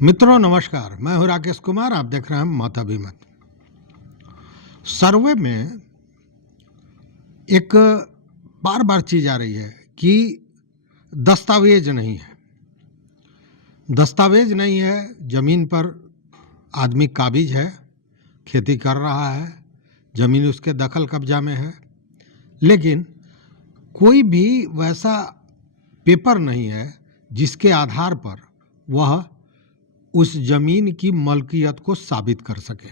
मित्रों नमस्कार, मैं हूं राकेश कुमार। आप देख रहे हैं मत अभिमत। सर्वे में एक बार बार चीज आ रही है कि दस्तावेज नहीं है। दस्तावेज नहीं है, जमीन पर आदमी काबिज है, खेती कर रहा है, जमीन उसके दखल कब्जा में है, लेकिन कोई भी वैसा पेपर नहीं है जिसके आधार पर वह उस जमीन की मलकियत को साबित कर सके।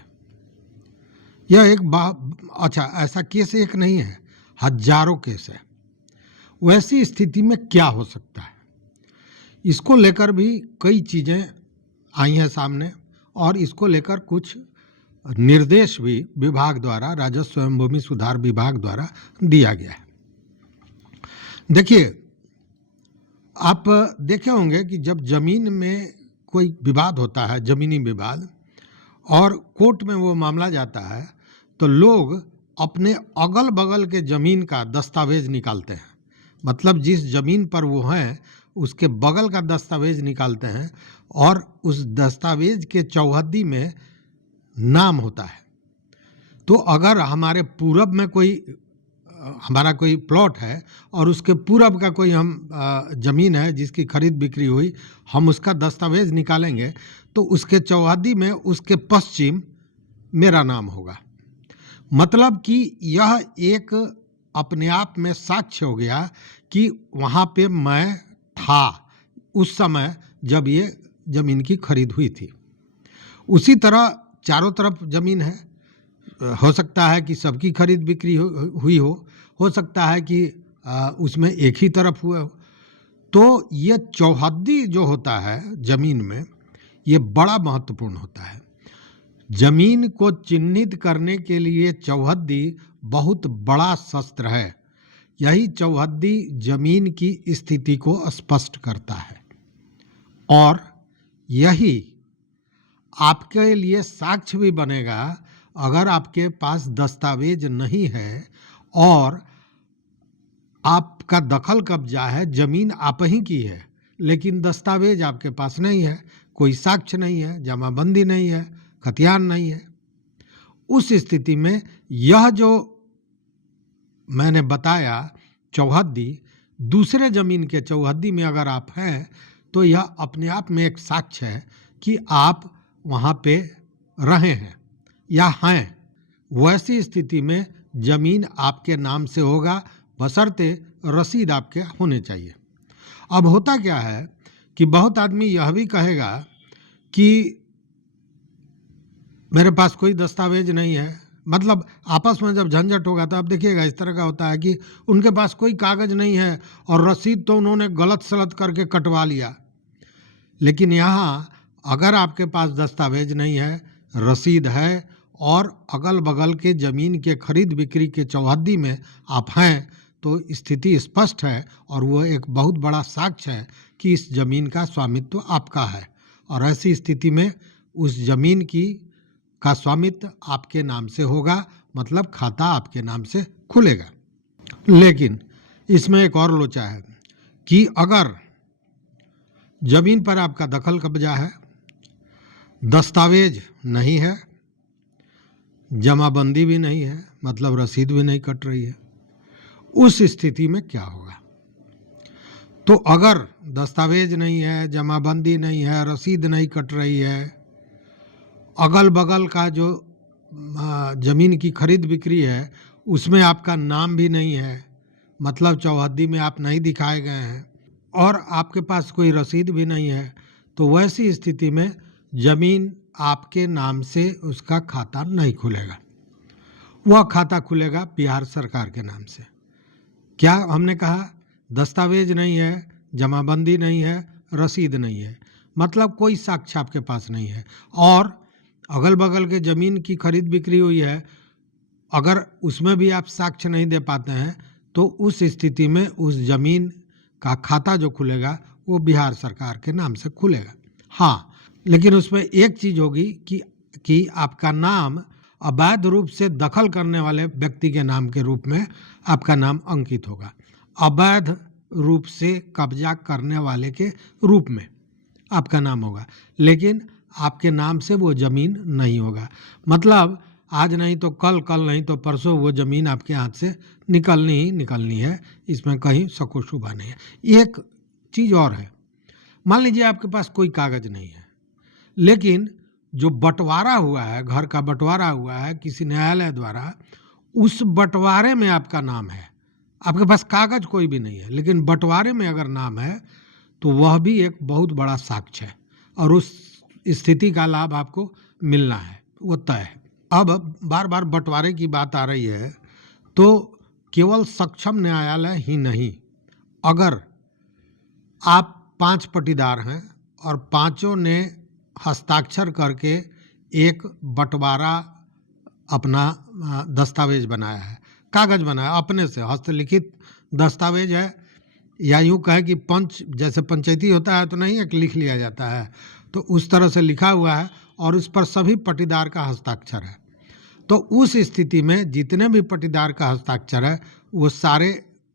यह एक अच्छा, ऐसा केस एक नहीं है, हजारों केस है। वैसी स्थिति में क्या हो सकता है, इसको लेकर भी कई चीज़ें आई हैं सामने और इसको लेकर कुछ निर्देश भी विभाग द्वारा, राजस्व एवं भूमि सुधार विभाग द्वारा दिया गया है। देखिए, आप देखे होंगे कि जब जमीन में कोई विवाद होता है, जमीनी विवाद, और कोर्ट में वो मामला जाता है, तो लोग अपने अगल बगल के ज़मीन का दस्तावेज निकालते हैं। मतलब जिस ज़मीन पर वो हैं उसके बगल का दस्तावेज निकालते हैं और उस दस्तावेज के चौहद्दी में नाम होता है। तो अगर हमारे पूरब में हमारा कोई प्लॉट है और उसके पूरब का कोई ज़मीन है जिसकी खरीद बिक्री हुई, हम उसका दस्तावेज निकालेंगे तो उसके चौहद्दी में उसके पश्चिम मेरा नाम होगा। मतलब कि यह एक अपने आप में साक्ष्य हो गया कि वहाँ पे मैं था उस समय जब ये ज़मीन की खरीद हुई थी। उसी तरह चारों तरफ ज़मीन है, हो सकता है कि सबकी खरीद बिक्री हुई हो सकता है कि उसमें एक ही तरफ हुआ हो। तो ये चौहद्दी जो होता है ज़मीन में, ये बड़ा महत्वपूर्ण होता है। जमीन को चिन्हित करने के लिए चौहद्दी बहुत बड़ा शस्त्र है। यही चौहद्दी जमीन की स्थिति को स्पष्ट करता है और यही आपके लिए साक्ष्य भी बनेगा अगर आपके पास दस्तावेज नहीं है और आपका दखल कब्जा है, जमीन आप ही की है, लेकिन दस्तावेज आपके पास नहीं है, कोई साक्ष्य नहीं है, जमाबंदी नहीं है, खतियान नहीं है। उस स्थिति में यह जो मैंने बताया चौहद्दी, दूसरे जमीन के चौहद्दी में अगर आप हैं तो यह अपने आप में एक साक्ष्य है कि आप वहाँ पे रहे हैं या हैं। वैसी स्थिति में जमीन आपके नाम से होगा, बशर्ते रसीद आपके होने चाहिए। अब होता क्या है कि बहुत आदमी यह भी कहेगा कि मेरे पास कोई दस्तावेज नहीं है। मतलब आपस में जब झंझट होगा तो आप देखिएगा इस तरह का होता है कि उनके पास कोई कागज़ नहीं है और रसीद तो उन्होंने गलत सलत करके कटवा लिया। लेकिन यहाँ अगर आपके पास दस्तावेज नहीं है, रसीद है और अगल बगल के ज़मीन के खरीद बिक्री के चौहद्दी में आप हैं, तो स्थिति स्पष्ट है और वह एक बहुत बड़ा साक्ष्य है कि इस ज़मीन का स्वामित्व आपका है और ऐसी स्थिति में उस ज़मीन का स्वामित्व आपके नाम से होगा, मतलब खाता आपके नाम से खुलेगा। लेकिन इसमें एक और लोचा है कि अगर ज़मीन पर आपका दखल कब्जा है, दस्तावेज नहीं है, जमाबंदी भी नहीं है, मतलब रसीद भी नहीं कट रही है, उस स्थिति में क्या होगा? तो अगर दस्तावेज नहीं है, जमाबंदी नहीं है, रसीद नहीं कट रही है, अगल बगल का जो ज़मीन की खरीद बिक्री है उसमें आपका नाम भी नहीं है, मतलब चौहद्दी में आप नहीं दिखाए गए हैं और आपके पास कोई रसीद भी नहीं है, तो वैसी स्थिति में ज़मीन आपके नाम से उसका खाता नहीं खुलेगा। वह खाता खुलेगा बिहार सरकार के नाम से। क्या हमने कहा? दस्तावेज नहीं है, जमाबंदी नहीं है, रसीद नहीं है, मतलब कोई साक्ष्य आपके पास नहीं है और अगल बगल के ज़मीन की खरीद बिक्री हुई है, अगर उसमें भी आप साक्ष्य नहीं दे पाते हैं तो उस स्थिति में उस ज़मीन का खाता जो खुलेगा वो बिहार सरकार के नाम से खुलेगा। हाँ, लेकिन उसमें एक चीज़ होगी कि आपका नाम अवैध रूप से दखल करने वाले व्यक्ति के नाम के रूप में आपका नाम अंकित होगा, अवैध रूप से कब्जा करने वाले के रूप में। आपका नाम होगा, लेकिन आपके नाम से वो ज़मीन नहीं होगा। मतलब आज नहीं तो कल, कल नहीं तो परसों वो ज़मीन आपके हाथ से निकलनी ही निकलनी है, इसमें कहीं शक व शुबा नहीं है। एक चीज़ और है, मान लीजिए आपके पास कोई कागज़ नहीं है, लेकिन जो बंटवारा हुआ है, घर का बंटवारा हुआ है किसी न्यायालय द्वारा, उस बंटवारे में आपका नाम है। आपके पास कागज़ कोई भी नहीं है, लेकिन बंटवारे में अगर नाम है तो वह भी एक बहुत बड़ा साक्ष्य है और उस स्थिति का लाभ आपको मिलना है, वो तय है। अब बार बार बंटवारे की बात आ रही है, तो केवल सक्षम न्यायालय ही नहीं, अगर आप 5 पटीदार हैं और पांचों ने हस्ताक्षर करके एक बंटवारा अपना दस्तावेज बनाया है, कागज बनाया अपने से, हस्तलिखित दस्तावेज है, या यूँ कहें कि पंच जैसे पंचायती होता है तो नहीं एक लिख लिया जाता है, तो उस तरह से लिखा हुआ है और उस पर सभी पटीदार का हस्ताक्षर है। तो उस स्थिति में जितने भी पटीदार का हस्ताक्षर है वो सारे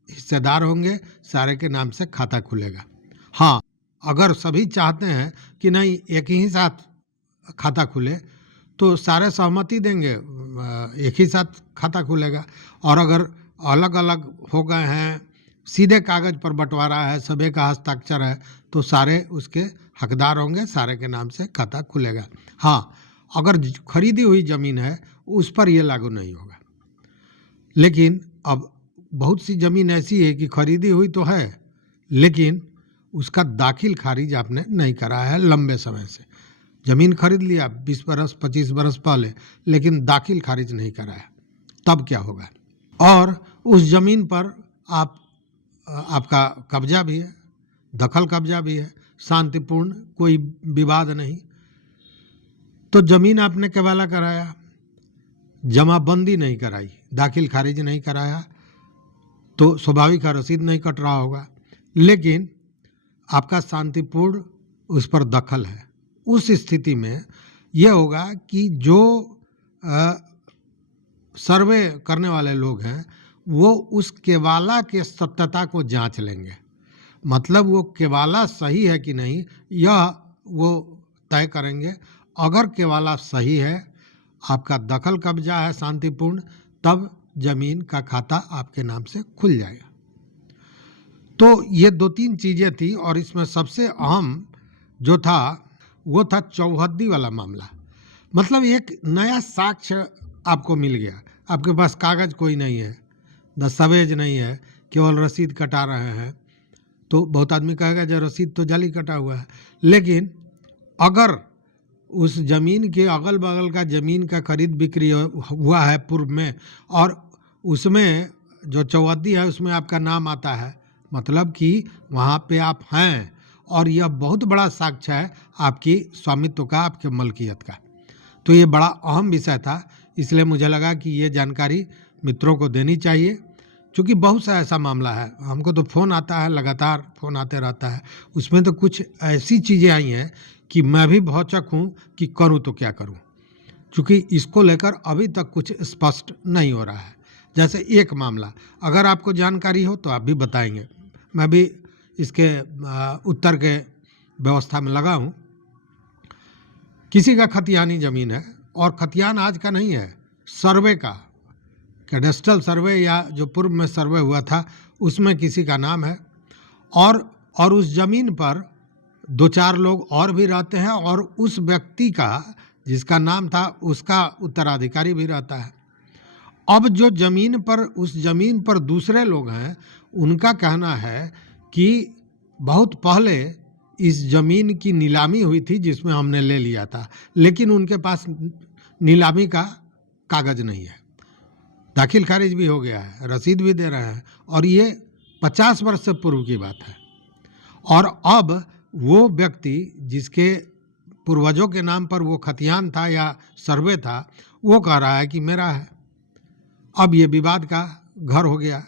हिस्सेदार होंगे, सारे के नाम से खाता खुलेगा। हाँ, अगर सभी चाहते हैं कि नहीं एक ही साथ खाता खुले तो सारे सहमति देंगे, एक ही साथ खाता खुलेगा। और अगर अलग अलग हो गए हैं, सीधे कागज़ पर बंटवारा है, सभी का हस्ताक्षर है, तो सारे उसके हकदार होंगे, सारे के नाम से खाता खुलेगा। हाँ, अगर खरीदी हुई ज़मीन है उस पर ये लागू नहीं होगा। लेकिन अब बहुत सी ज़मीन ऐसी है कि खरीदी हुई तो है, लेकिन उसका दाखिल खारिज आपने नहीं करा है लंबे समय से। ज़मीन खरीद लिया 20 बरस 25 बरस पहले, लेकिन दाखिल खारिज नहीं कराया, तब क्या होगा? और उस ज़मीन पर आपका कब्जा भी है, दखल कब्जा भी है, शांतिपूर्ण, कोई विवाद नहीं, तो ज़मीन आपने केवाला कराया, जमाबंदी नहीं कराई, दाखिल खारिज नहीं कराया, तो स्वाभाविक है रसीद नहीं कट रहा होगा, लेकिन आपका शांतिपूर्ण उस पर दखल है। उस स्थिति में यह होगा कि जो सर्वे करने वाले लोग हैं वो उस केवाला के सत्यता को जांच लेंगे, मतलब वो केवाला सही है कि नहीं यह वो तय करेंगे। अगर केवाला सही है, आपका दखल कब्जा है शांतिपूर्ण, तब ज़मीन का खाता आपके नाम से खुल जाएगा। तो ये 2-3 चीज़ें थी और इसमें सबसे अहम जो था वो था चौहद्दी वाला मामला। मतलब एक नया साक्ष्य आपको मिल गया, आपके पास कागज़ कोई नहीं है, दस्तावेज नहीं है, केवल रसीद कटा रहे हैं। तो बहुत आदमी कहेगा जो रसीद तो जाली कटा हुआ है, लेकिन अगर उस ज़मीन के अगल बगल का ज़मीन का खरीद बिक्री हुआ है पूर्व में और उसमें जो चौहद्दी है उसमें आपका नाम आता है, मतलब कि वहाँ पे आप हैं और यह बहुत बड़ा साक्ष्य है आपकी स्वामित्व का, आपके मलकियत का। तो ये बड़ा अहम विषय था, इसलिए मुझे लगा कि ये जानकारी मित्रों को देनी चाहिए, क्योंकि बहुत सा ऐसा मामला है, हमको तो फ़ोन आता है, लगातार फ़ोन आते रहता है, उसमें तो कुछ ऐसी चीज़ें आई हैं कि मैं भी भौचक हूँ कि करूँ तो क्या करूँ, क्योंकि इसको लेकर अभी तक कुछ स्पष्ट नहीं हो रहा है। जैसे एक मामला अगर आपको जानकारी हो तो आप भी बताएंगे, मैं भी इसके उत्तर के व्यवस्था में लगा हूँ। किसी का खतियानी ज़मीन है और खतियान आज का नहीं है, सर्वे का, कैडेस्ट्रल सर्वे या जो पूर्व में सर्वे हुआ था उसमें किसी का नाम है और उस ज़मीन पर 2-4 लोग और भी रहते हैं और उस व्यक्ति का जिसका नाम था उसका उत्तराधिकारी भी रहता है। अब जो ज़मीन पर उस ज़मीन पर दूसरे लोग हैं उनका कहना है कि बहुत पहले इस ज़मीन की नीलामी हुई थी जिसमें हमने ले लिया था, लेकिन उनके पास नीलामी का कागज़ नहीं है, दाखिल खारिज भी हो गया है, रसीद भी दे रहे हैं और ये 50 वर्ष से पूर्व की बात है। और अब वो व्यक्ति जिसके पूर्वजों के नाम पर वो खतियान था या सर्वे था वो कह रहा है कि मेरा है। अब ये विवाद का घर हो गया,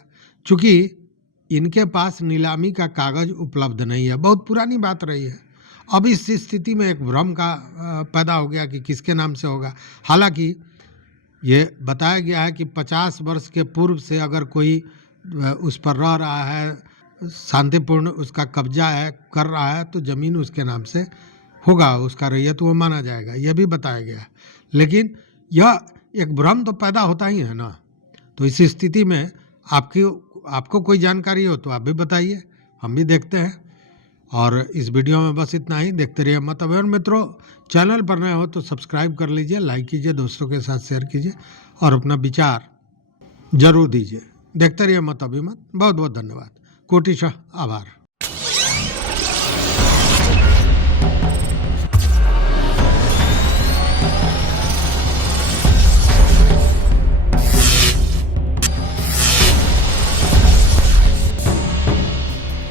चूँकि इनके पास नीलामी का कागज़ उपलब्ध नहीं है, बहुत पुरानी बात रही है। अब इस स्थिति में एक भ्रम का पैदा हो गया कि किसके नाम से होगा। हालांकि ये बताया गया है कि 50 वर्ष के पूर्व से अगर कोई उस पर रह रहा है शांतिपूर्ण उसका कब्जा है, कर रहा है, तो ज़मीन उसके नाम से होगा, उसका रैयत वो माना जाएगा, यह भी बताया गया है। लेकिन यह एक भ्रम तो पैदा होता ही है ना। तो इस स्थिति में आपको कोई जानकारी हो तो आप भी बताइए, हम भी देखते हैं। और इस वीडियो में बस इतना ही। देखते रहिए मत अभिमान। मित्रों, चैनल पर नए हो तो सब्सक्राइब कर लीजिए, लाइक कीजिए, दोस्तों के साथ शेयर कीजिए और अपना विचार जरूर दीजिए। देखते रहिए मत अभिमत। बहुत बहुत धन्यवाद, कोटिशः आभार।